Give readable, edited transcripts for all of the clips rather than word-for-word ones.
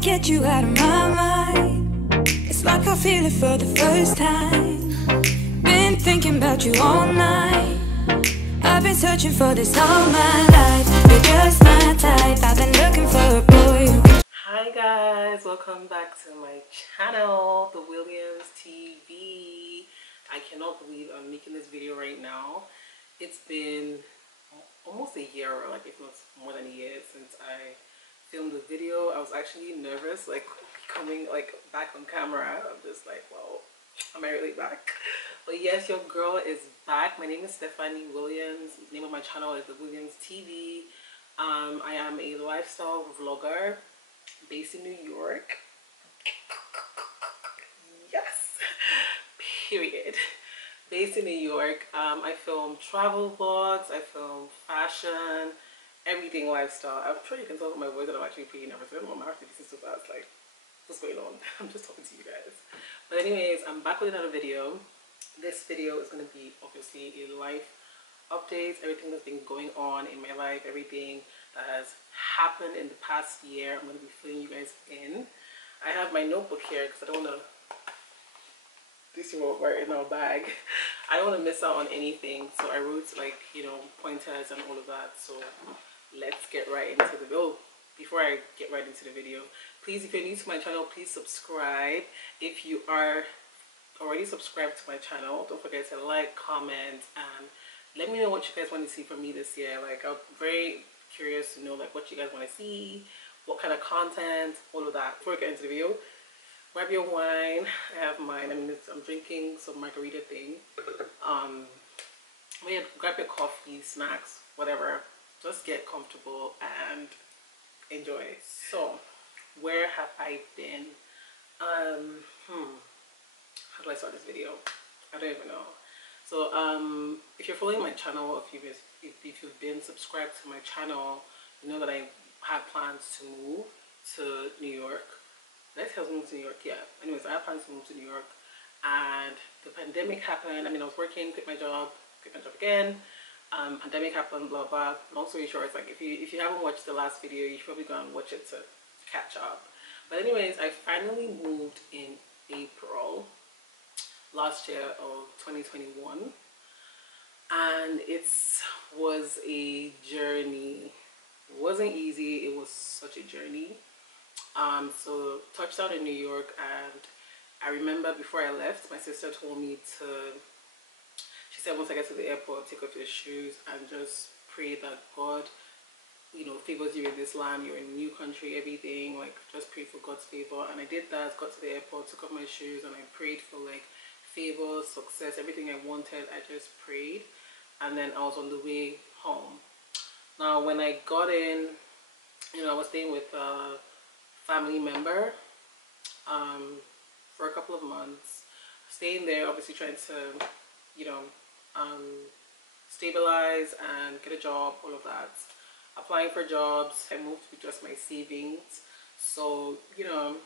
can't get you out of my mind. It's like I feel it for the first time. Been thinking about you all night. I've been searching for this all my life. You're just my type. I've been looking for a boy who can... Hi guys, welcome back to my channel, The Williams TV. I cannot believe I'm making this video right now. It's been almost a year, or like if not more than a year, since I filmed the video. I was actually nervous, like coming like back on camera. I'm just like, well, am I really back? But yes, your girl is back. My name is Stephanie Williams. The name of my channel is The Williams TV. I am a lifestyle vlogger based in New York. Yes, period. Based in New York. I film travel vlogs, I film fashion, everything lifestyle. I'm sure you can tell from my voice that I'm actually pretty nervous. I don't know, my heart is so fast. Like, what's going on? I'm just talking to you guys. But anyways, I'm back with another video. This video is going to be obviously a life update, everything that's been going on in my life, everything that has happened in the past year. I'm going to be filling you guys in. I have my notebook here because I don't want to, this is right in our bag. I don't want to miss out on anything, so I wrote like, you know, pointers and all of that. So let's get right into the video. Before I get right into the video, please, if you're new to my channel, please subscribe. If you are already subscribed to my channel, don't forget to like, comment, and let me know what you guys want to see from me this year. Like, I'm very curious to know like what you guys want to see, what kind of content, all of that. Before we get into the video, grab your wine. I have mine. I'm drinking some margarita thing. Yeah, grab your coffee, snacks, whatever. Just get comfortable and enjoy. So, where have I been? How do I start this video? I don't even know. So, if you're following my channel, if you've been subscribed to my channel, you know that I have plans to move to New York. Did I tell you to move to New York? Yeah. Anyways, I have plans to move to New York, and the pandemic happened. I mean, I was working, quit my job again. Pandemic happened, blah blah. Long story short, it's like if you haven't watched the last video, you should probably go and watch it to catch up. But anyways, I finally moved in April last year of 2021, and it was a journey. It wasn't easy. It was such a journey. So touched down in New York, and I remember before I left, my sister told me to, she said once I get to the airport, take off your shoes and just pray that God, you know, favors you in this land. You're in a new country, everything, like just pray for God's favor. And I did that, got to the airport, took off my shoes, and I prayed for like favor, success, everything I wanted. I just prayed, and then I was on the way home. Now when I got in, you know, I was staying with a family member for a couple of months, staying there, obviously trying to, you know, stabilize and get a job, all of that, applying for jobs. I moved with just my savings, so, you know,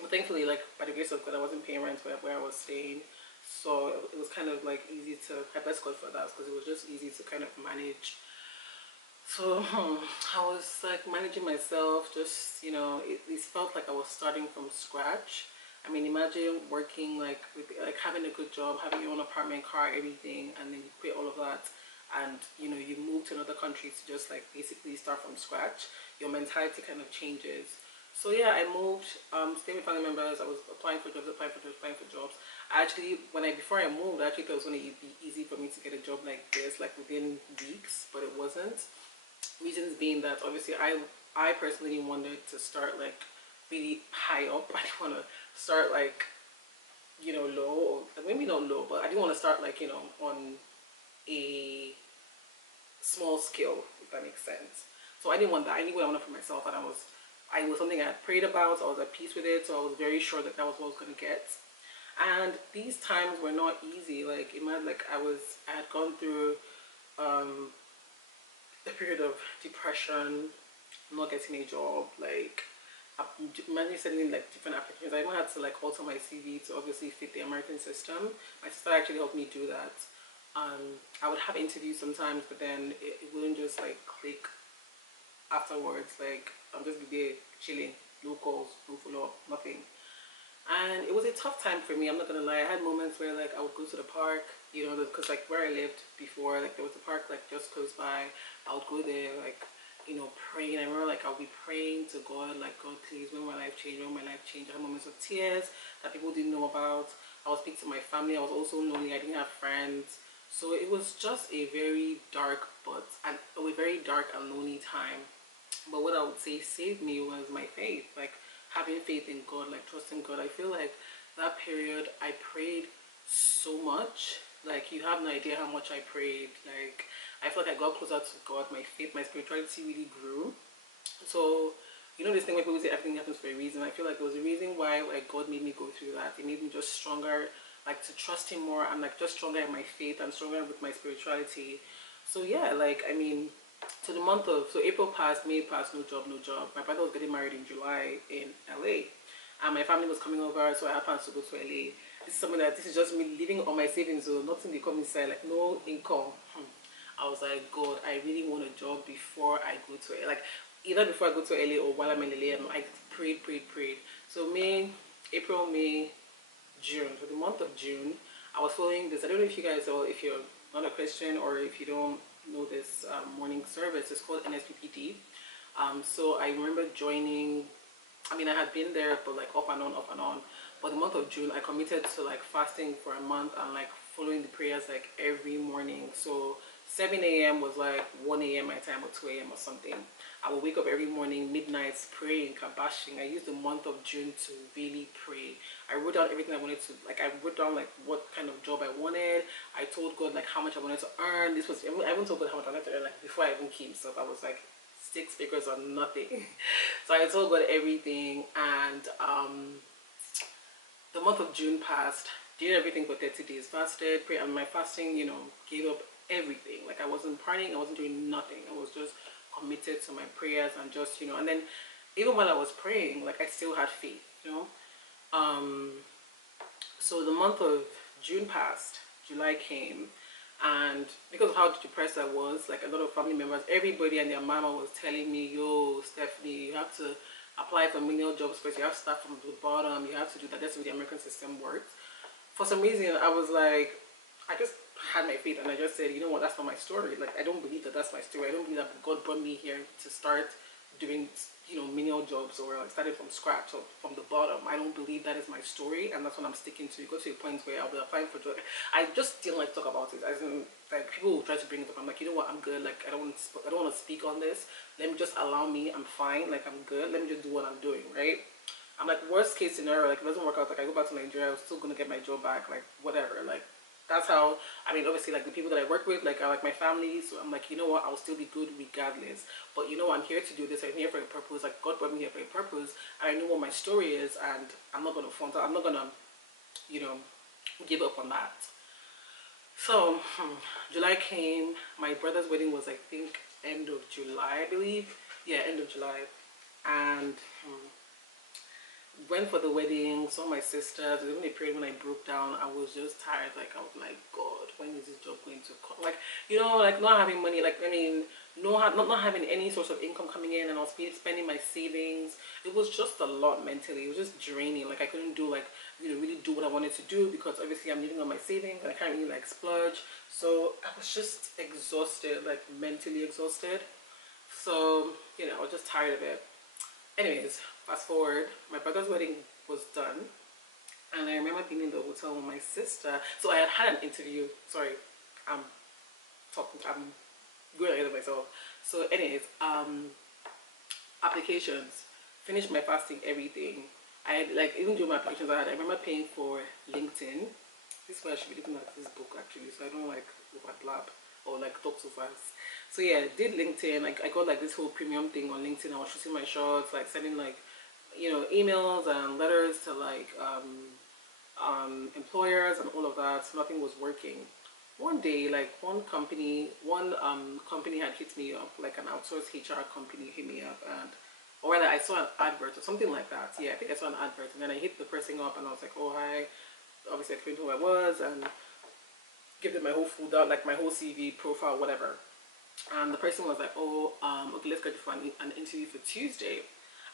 but thankfully, like by the grace of God, I wasn't paying rent where I was staying, so it was kind of like easy to, I bless God for that, because it was just easy to kind of manage. So I was like managing myself, just, you know, it felt like I was starting from scratch. I mean, imagine working like having a good job, having your own apartment, car, everything, and then you quit all of that, and you know, you move to another country to just like basically start from scratch. Your mentality kind of changes. So yeah, I moved, staying with family members. I was applying for jobs. I actually, before I moved, I actually thought it was going to be easy for me to get a job like this, like within weeks, but it wasn't. Reasons being that obviously I personally wanted to start like really high up. I didn't want to start like, you know, low, or maybe not low, but I didn't want to start like, you know, on a small scale, if that makes sense. So I didn't want that. I knew what I wanted for myself, and I was something I had prayed about, so I was at peace with it, so I was very sure that that was what I was going to get. And these times were not easy. Like, imagine, like I had gone through a period of depression, not getting a job, like imagine sending like different applications. I even had to like alter my CV to obviously fit the American system. My sister actually helped me do that. I would have interviews sometimes, but then it wouldn't just like click afterwards. Like I'm just be there chilling, no calls, no follow-up, nothing. And it was a tough time for me, I'm not gonna lie. I had moments where like I would go to the park, you know, because like where I lived before, like there was a park like just close by. I would go there, like, you know, praying. I remember like I would be praying to God, like, God please, when my life change, when my life change. I had moments of tears that people didn't know about. I would speak to my family. I was also lonely, I didn't have friends. So it was just a very dark a very dark and lonely time. But what I would say saved me was my faith, like having faith in God, like trusting God. I feel like that period I prayed so much. Like you have no idea how much I prayed. Like I felt like I got closer to God. My faith, my spirituality really grew. So you know this thing where people say everything happens for a reason. I feel like there was a reason why like God made me go through that. It made me just stronger, like to trust Him more. I'm like just stronger in my faith and stronger with my spirituality. So yeah, like I mean, so the month of, so April passed, May passed, no job, no job. My brother was getting married in July in LA, and my family was coming over, so I had plans to go to LA. This is something that, this is just me living on my savings, so nothing they come inside, like no income. I was like, God, I really want a job before I go to LA, like either before I go to LA or while I'm in LA. I prayed. So May, April, May, June. So the month of June, I was following this. I don't know if you guys, or if you're not a Christian, or if you don't know this morning service. It's called NSPPD. So I remember joining. I mean, I had been there, but like off and on. But the month of June, I committed to like fasting for a month and like following the prayers like every morning. So 7 a.m. was like 1 a.m. my time, or 2 a.m. or something. I would wake up every morning, midnights, praying, kabashing. I used the month of June to really pray. I wrote down everything I wanted to, like I wrote down like what kind of job I wanted. I told God like how much I wanted to earn. This was, I even told God how much I wanted to earn like before I even came. So I was like 6 figures or nothing. So I told God everything, and the month of June passed. Did everything for 30 days, fasted, prayed, and my fasting, you know, gave up everything. Like I wasn't partying, I wasn't doing nothing. I was just committed to my prayers and just, you know, and then even while I was praying, like I still had faith, you know. So the month of June passed, July came, and because of how depressed I was, like a lot of family members, everybody and their mama was telling me, yo, Stephanie, you have to apply for menial jobs first, you have to start from the bottom, you have to do that. That's how the American system works. For some reason, I was like, I just had my faith, and I just said, you know what, that's not my story. Like, I don't believe that that's my story. I don't believe that God brought me here to start doing, you know, menial jobs, or like starting from scratch or from the bottom. I don't believe that is my story, and that's what I'm sticking to. It goes to a point where I'll be applying for jobs. I just didn't like to talk about it. As in, like people will try to bring it up. I'm like, you know what, I'm good. Like I don't want to speak on this. Let me just allow me. I'm fine. Like I'm good. Let me just do what I'm doing. Right. I'm like, worst case scenario, like it doesn't work out, like I go back to Nigeria, I'm still gonna get my job back, like whatever. Like that's how, I mean, obviously like the people that I work with, like are like my family, so I'm like, you know what, I'll still be good regardless. But you know, I'm here to do this, I'm here for a purpose, like God brought me here for a purpose, and I know what my story is, and I'm not gonna front out, I'm not gonna, you know, give up on that. So July came, my brother's wedding was, I think, end of July, I believe. Yeah, end of July. And went for the wedding, saw my sisters. Even a period when I broke down, I was just tired. Like I was like, God, when is this job going to come? Like, you know, like not having money. Like I mean, not having any source of income coming in, and I was spending my savings. It was just a lot mentally. It was just draining. Like I couldn't do, like, you know, really do what I wanted to do, because obviously I'm living on my savings and I can't really like splurge. So I was just exhausted, like mentally exhausted. So you know, I was just tired of it. Anyways, fast forward, my brother's wedding was done, and I remember being in the hotel with my sister. So I had an interview. Sorry, I'm going ahead of myself. So anyways, applications, finished my fasting, everything. I had, like, even during my applications, I remember paying for LinkedIn. This is why I should be looking at this book actually, so I don't like over blab or like talk too fast. So yeah, did LinkedIn. Like I got like this whole premium thing on LinkedIn. I was shooting my shots, like sending like, you know, emails and letters to like employers and all of that. So nothing was working. One day, like one company had hit me up, like an outsourced HR company hit me up, and or rather I saw an advert or something like that. Yeah, I think I saw an advert, and then I hit the person up and I was like, oh hi, obviously I explained who I was and give them my whole food out, like my whole CV, profile, whatever. And the person was like, oh, okay, let's get you for an interview for Tuesday.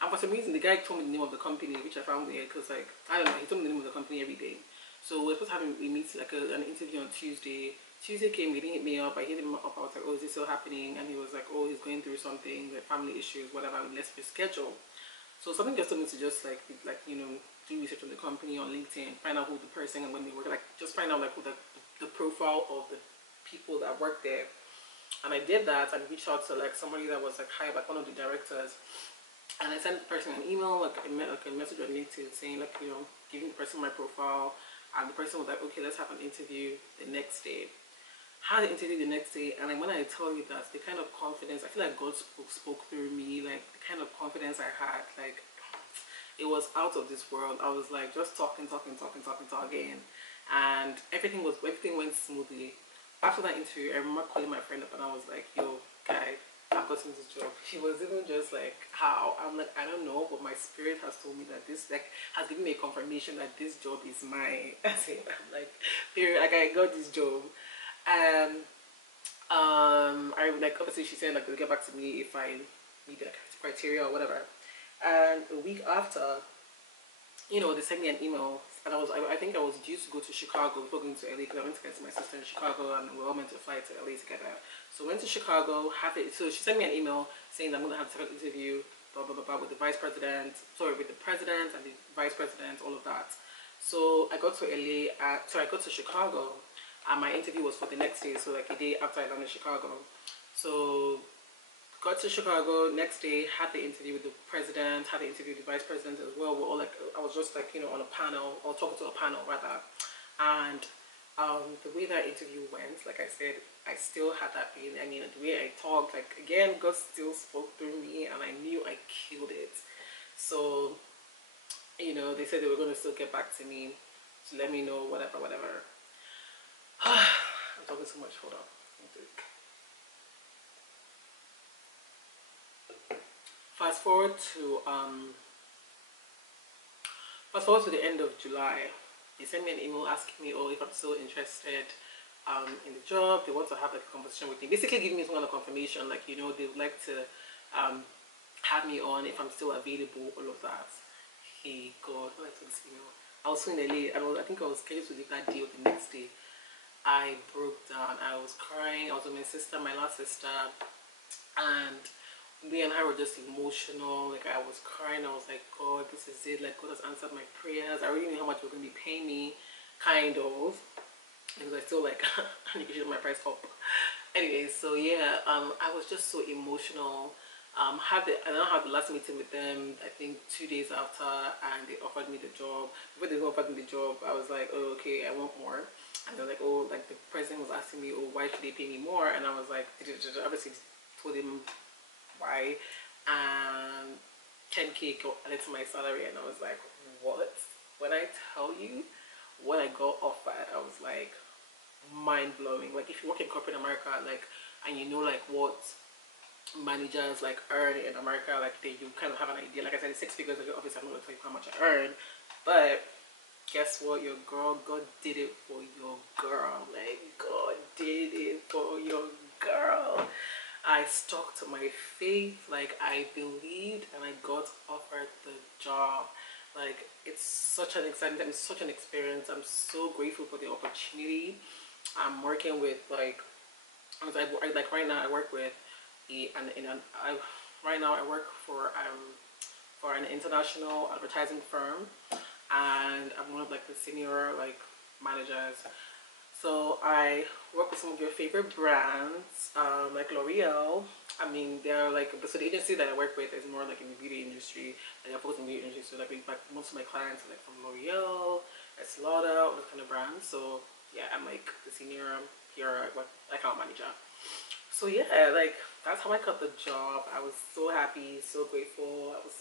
And for some reason, the guy told me the name of the company, which I found weird because, like, I don't know, he told me the name of the company every day. So we're supposed to have a meet, like an interview on Tuesday. Tuesday came, he didn't hit me up. I hit him up. I was like, oh, is this still happening? And he was like, oh, he's going through something, like family issues, whatever. Let's reschedule. So something just told me to just like you know, do research on the company on LinkedIn, find out who the person and when they work, like just find out like who the profile of the people that work there. And I did that and reached out to like somebody that was like high, like one of the directors. And I sent the person an email, like a message on LinkedIn saying like, you know, giving the person my profile. And the person was like, okay, let's have an interview the next day. Had an interview the next day, and then when I tell you that the kind of confidence, I feel like God spoke through me, like the kind of confidence I had, like it was out of this world. I was like just talking, and everything went smoothly. After that interview, I remember calling my friend up and I was like, yo, guy, I've gotten this job. She was even just like, how? I'm like, I don't know, but my spirit has told me that this, like, has given me a confirmation that this job is mine. I'm like, period, like I got this job. And I like, obviously she said like they'll get back to me if I meet the criteria or whatever. And a week after, you know, they sent me an email, and I think I was due to go to Chicago before going to LA because I went to get my sister in Chicago and we were all meant to fly to LA together. So I went to Chicago, so she sent me an email saying that I'm gonna have a second interview, blah blah blah blah, with the with the president and the vice president, all of that. So I got to LA, I got to Chicago, and my interview was for the next day, so like a day after I landed in Chicago. So got to Chicago, next day, had the interview with the president, had the interview with the vice president as well. We're all like, I was just like, you know, on a panel, or talking to a panel rather. And the way that interview went, like I said, I still had that feeling. I mean, the way I talked, like again, God still spoke through me and I knew I killed it. So, you know, they said they were going to still get back to me to let me know, whatever. I'm talking so much, hold on. Fast forward to the end of July. They sent me an email asking me, oh, if I'm still interested in the job. They want to have like a conversation with me, basically giving me some kind of confirmation, like, you know, they would like to have me on if I'm still available, all of that. Hey God, what I told this email, I was so in LA, and I think I was scheduled to leave that day or the next day. I broke down, I was crying. I was with my sister, my last sister, and me and her were just emotional. Like I was crying. I was like, God, this is it. Like God has answered my prayers. I already knew how much they were going to be paying me, kind of, because I still like negotiated my price up. Anyways, so yeah, I was just so emotional. I now had the last meeting with them, I think 2 days after, and they offered me the job. Before they offered me the job, I was like, oh, okay, I want more. And they're like, oh, like the president was asking me, oh, why should they pay me more? And I was like, obviously told him why. And 10K got added to my salary, and I was like, what? When I tell you what I got offered, I was like, mind blowing. Like if you work in corporate America, like, and you know like what managers like earn in America, like you kind of have an idea. Like I said, it's 6 figures. Obviously I'm not gonna tell you how much I earn, but guess what, your girl, God did it for your girl. Like God did it for your girl. I stuck to my faith, like I believed, and I got offered the job. Like it's such an exciting time, it's such an experience. I'm so grateful for the opportunity. I'm working with like right now I work with right now I work for an international advertising firm, and I'm one of like the senior like managers. So I work with some of your favorite brands, like L'Oreal. I mean, they're like, so the agency that I work with is more like in the beauty industry. Like I focus in the beauty industry, so like most of my clients are like from L'Oreal, Estée Lauder, all those kind of brands. So yeah, I'm like the senior PR account manager. So yeah, like that's how I got the job. I was so happy, so grateful. I was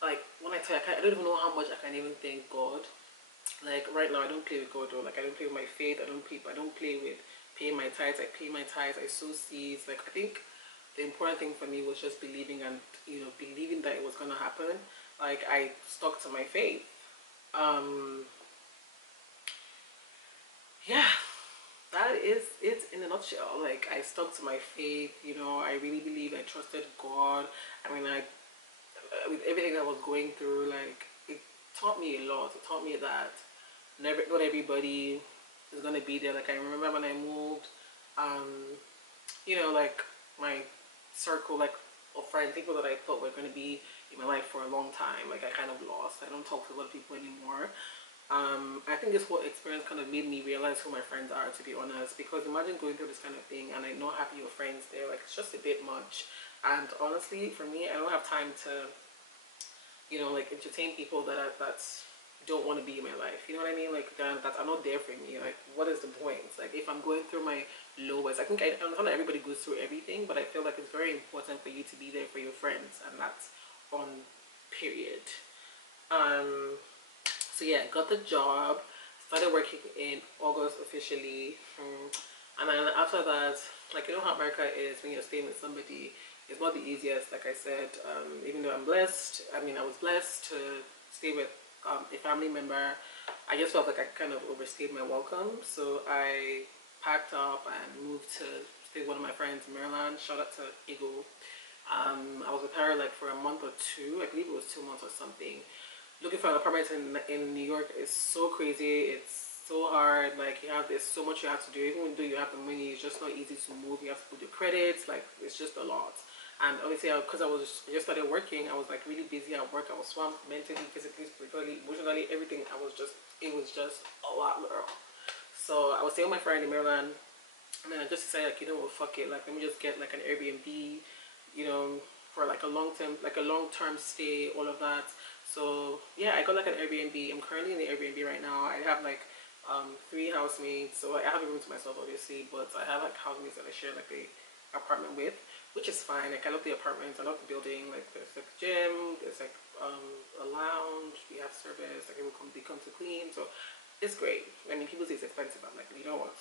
like, when I tell you, I don't even know how much I can even thank God. Like right now I don't play with God though. Like I don't play with my faith. I don't play with paying my tithes. I pay my tithes. I sow seeds. Like I think the important thing for me was just believing, and you know, believing that it was gonna happen. Like I stuck to my faith. Yeah, that is it in a nutshell. Like I stuck to my faith. You know, I really believe. I trusted God. I mean, with everything I was going through, like it taught me a lot. It taught me that not everybody is gonna be there. Like I remember when I moved, um, you know, like my circle, like of friends, people that I thought were gonna be in my life for a long time, like I kind of lost. I don't talk to a lot of people anymore. I think this whole experience kind of made me realize who my friends are, to be honest, because imagine going through this kind of thing and like not having your friends there, like it's just a bit much. And honestly, for me, I don't have time to, you know, like entertain people that don't want to be in my life. You know what I mean? Like that are not there for me. Like, what is the point? Like, if I'm going through my lowest, I think I understand that everybody goes through everything, but I feel like it's very important for you to be there for your friends, and that's on period. Um, so yeah, got the job, started working in August officially, and then after that, like you know how America is when you're staying with somebody, it's not the easiest. Like I said, even though I'm blessed, I mean I was blessed to stay with a family member. I just felt like I kind of overstayed my welcome, so I packed up and moved to stay with one of my friends in Maryland. Shout out to Eagle. I was with her like for a month or two. I believe it was 2 months or something. Looking for an apartment in New York is so crazy. It's so hard. Like there's so much you have to do. Even though you have the money, it's just not easy to move. You have to put your credits. Like it's just a lot. And obviously, because I just started working, I was like really busy at work. I was swamped mentally, physically, spiritually, emotionally, everything. It was just a lot, girl. So I was staying with my friend in Maryland, and then I just decided, like, you know what, fuck it. Like, let me just get like an Airbnb, you know, for like a long term stay, all of that. So yeah, I got like an Airbnb. I'm currently in the Airbnb right now. I have like 3 housemates. So I have a room to myself, obviously, but I have like housemates that I share like a apartment with, which is fine. Like I love the apartment. I love the building. Like there's like a gym. There's like a lounge. We have service. Like they come to clean. So it's great. I mean, people say it's expensive. I'm like, you know what?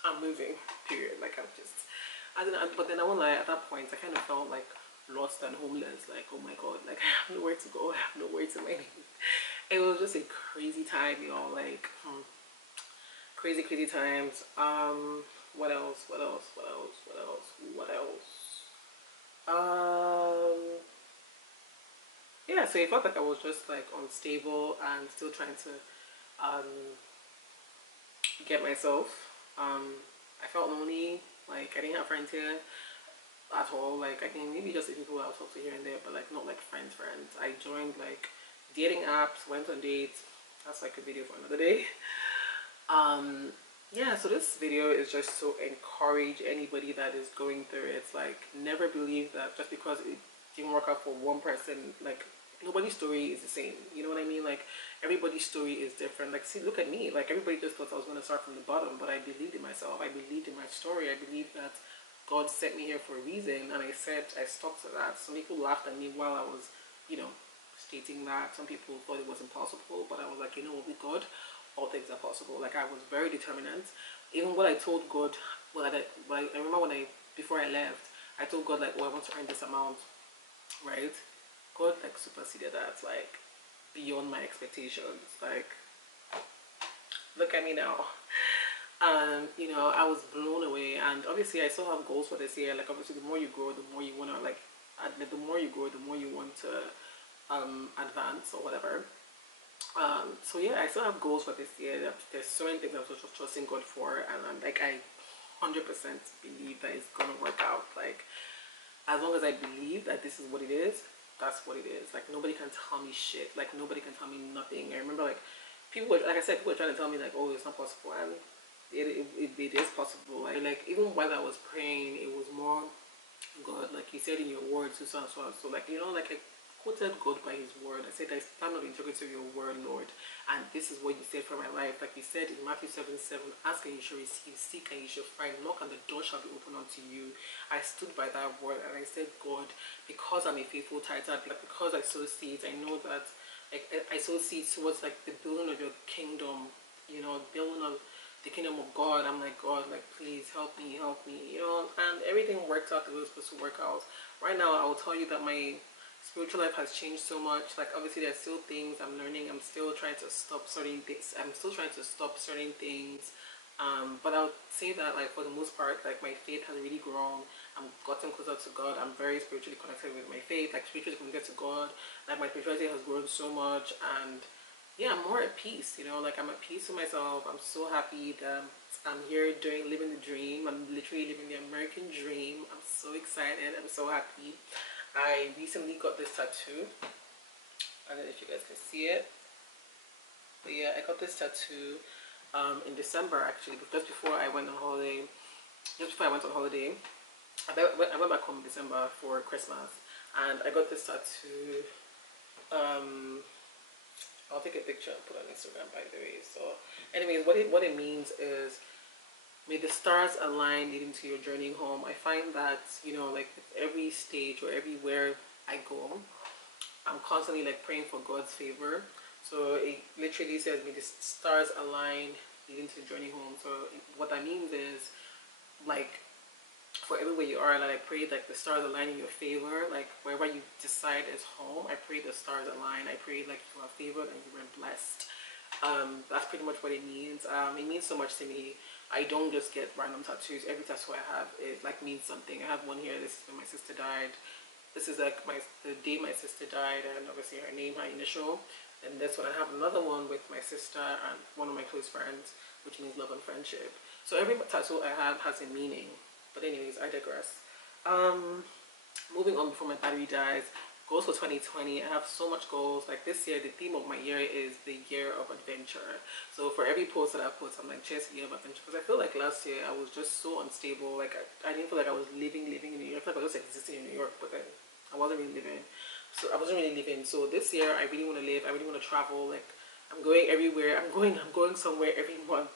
I'm moving, period. Like I'm just, I don't know, but then I won't lie, at that point I kind of felt like lost and homeless. Like, oh my god, like I have nowhere to go, I have nowhere to my name. It was just a crazy time, y'all. Like crazy, crazy times. What else? What else? What else? What else? What else? Yeah, so it felt like I was just like unstable and still trying to um get myself. I felt lonely, like I didn't have friends here at all. Like I think maybe just the people I'll talk to here and there, but like not like friends. I joined like dating apps, went on dates. That's like a video for another day. Yeah, so this video is just to encourage anybody that is going through it. It's like never believe that just because it didn't work out for one person, like nobody's story is the same. You know what I mean? Like everybody's story is different. Like see, look at me. Like everybody just thought I was going to start from the bottom, but I believed in myself. I believed in my story. I believed that God sent me here for a reason, and I stuck to that. Some people laughed at me while I was, you know, stating that. Some people thought it was impossible, but I was like, you know what, with God, all things are possible. Like I was very determined. Even what I told God, I remember when before I left, I told God like, oh, I want to earn this amount, right? God like superseded that, like beyond my expectations. Like look at me now. You know, I was blown away, and obviously I still have goals for this year. Like obviously the more you grow, the more you want to like the more you grow, the more you want to advance or whatever. So yeah, I still have goals for this year. There's certain things I'm just trusting God for, and I'm like I 100% believe that it's gonna work out. Like as long as I believe that this is what it is, that's what it is. Like nobody can tell me shit. Like nobody can tell me nothing. I remember like people were, like I said, people were trying to tell me like, oh, it's not possible, and it is possible. Like even while I was praying, it was more God, like you said in your word, so and so and so. Like you know, like I quoted God by His word. I said, I stand on the integrity of your word, Lord, and this is what you said for my life. Like you said in Matthew 7:7, ask and you shall receive, seek and you shall find, knock and the door shall be opened unto you. I stood by that word and I said, God, because I'm a faithful tither, like because I sow seeds, I know that like I sow seeds towards like the building of your kingdom, you know, building of the kingdom of God. I'm like, God, like please help me, you know. And everything worked out the way it was supposed to work out. Right now I will tell you that my spiritual life has changed so much. Like obviously there's still things I'm learning. I'm still trying to stop certain things. But I would say that, like, for the most part, like, my faith has really grown. I'm gotten closer to God. I'm very spiritually connected with my faith, like spiritually connected to God. Like, my spirituality has grown so much, and yeah, I'm more at peace, you know, like I'm at peace with myself. I'm so happy that I'm here living the dream. I'm literally living the American dream. I'm so excited. I'm so happy. I recently got this tattoo. I don't know if you guys can see it. But yeah, I got this tattoo in December, actually, just before I went on holiday. Just before I went on holiday. I went back home in December for Christmas, and I got this tattoo. I'll take a picture and put it on Instagram, by the way. So anyways, what it means is, may the stars align leading to your journey home. I find that, you know, like with every stage or everywhere I go, I'm constantly like praying for God's favor. So it literally says, may the stars align leading to the journey home. So what that means is, like, for everywhere you are, like, I pray like the stars align in your favor. Like wherever you decide is home, I pray the stars align. I pray like you are favored and you are blessed. That's pretty much what it means. It means so much to me. I don't just get random tattoos. Every tattoo I have, it like means something. I have one here. This is when my sister died. This is like the day my sister died, and obviously her name, her initial. And this one, I have another one with my sister and one of my close friends, which means love and friendship. So every tattoo I have has a meaning. But anyways, I digress. Moving on before my battery dies. Goals for 2020. I have so much goals. Like this year, the theme of my year is the year of adventure. So for every post that I put, I'm like, cheers, year of adventure. Because I feel like last year I was just so unstable. Like I didn't feel like I was living in New York. I feel like I was just existing in New York, but then I wasn't really living. So I wasn't really living. So this year I really want to live. I really want to travel. Like I'm going everywhere. I'm going somewhere every month.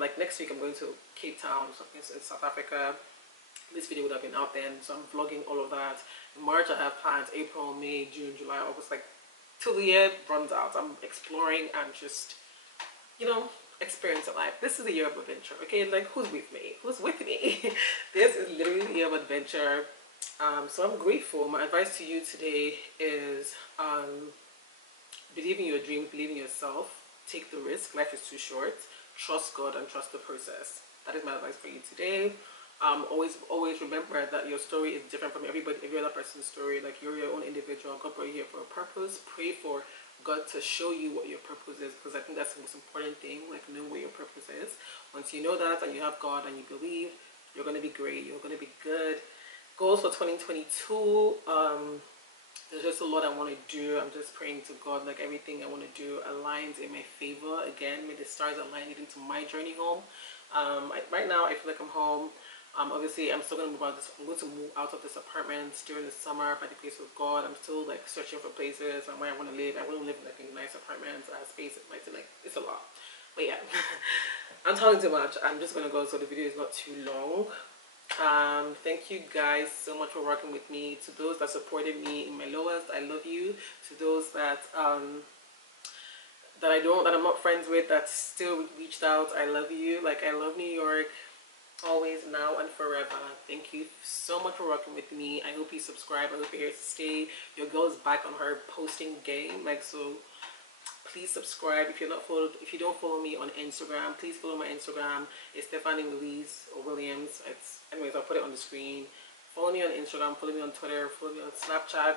Like next week I'm going to Cape Town, something in South Africa. This video would have been out then, so I'm vlogging all of that. In March I have plans. April, May, June, July, August, like till the year runs out. I'm exploring and just, you know, experiencing life. This is the year of adventure, okay? Like, who's with me? Who's with me? This is literally the year of adventure. So I'm grateful. My advice to you today is believe in your dreams, believe in yourself, take the risk. Life is too short. Trust God and trust the process. That is my advice for you today. Always remember that your story is different from every other person's story. Like, you're your own individual. God brought you here for a purpose. Pray for God to show you what your purpose is, because I think that's the most important thing. Like, know what your purpose is. Once you know that and you have God and you believe, you're going to be great. You're going to be good. Goals for 2022. There's just a lot I want to do. I'm just praying to God, like everything I want to do aligns in my favor. Again, may the stars align leading to my journey home. Right now I feel like I'm home. Obviously I'm still going to move out. I'm going to move out of this apartment during the summer by the grace of God. I'm still like searching for places and where I want to live. I want to live like in nice apartments. I have space. It might be like, it's a lot. But yeah, I'm talking too much. I'm just going to go so the video is not too long. Thank you guys so much for working with me. To those that supported me in my lowest, I love you. To those that I'm not friends with, that still reached out, I love you. Like, I love New York, always, now and forever. Thank you so much for working with me. I hope you subscribe. I hope you're here to stay. Your girl is back on her posting game, like, so please subscribe. If you don't follow me on Instagram, please follow my Instagram. It's Stephanie Louise or Williams. Anyways, I'll put it on the screen. Follow me on Instagram, follow me on Twitter, follow me on Snapchat.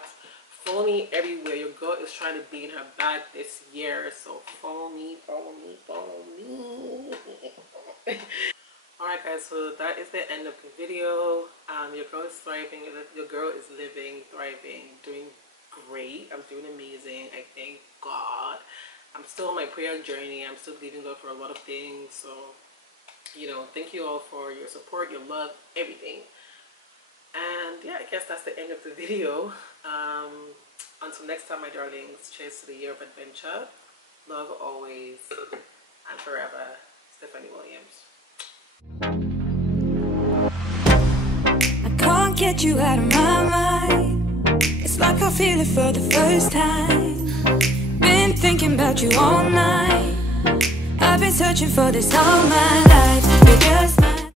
Follow me everywhere. Your girl is trying to be in her bag this year, so follow me. Alright guys, so that is the end of the video. Your girl is thriving. Your girl is living, thriving, doing great. I'm doing amazing. I thank God. I'm still on my prayer journey. I'm still believing God for a lot of things. So, you know, thank you all for your support, your love, everything. And yeah, I guess that's the end of the video. Until next time, my darlings, cheers to the year of adventure. Love always and forever. Stephanie Williams. I can't get you out of my mind. It's like I feel it for the first time. Been thinking about you all night. I've been searching for this all my life. You're just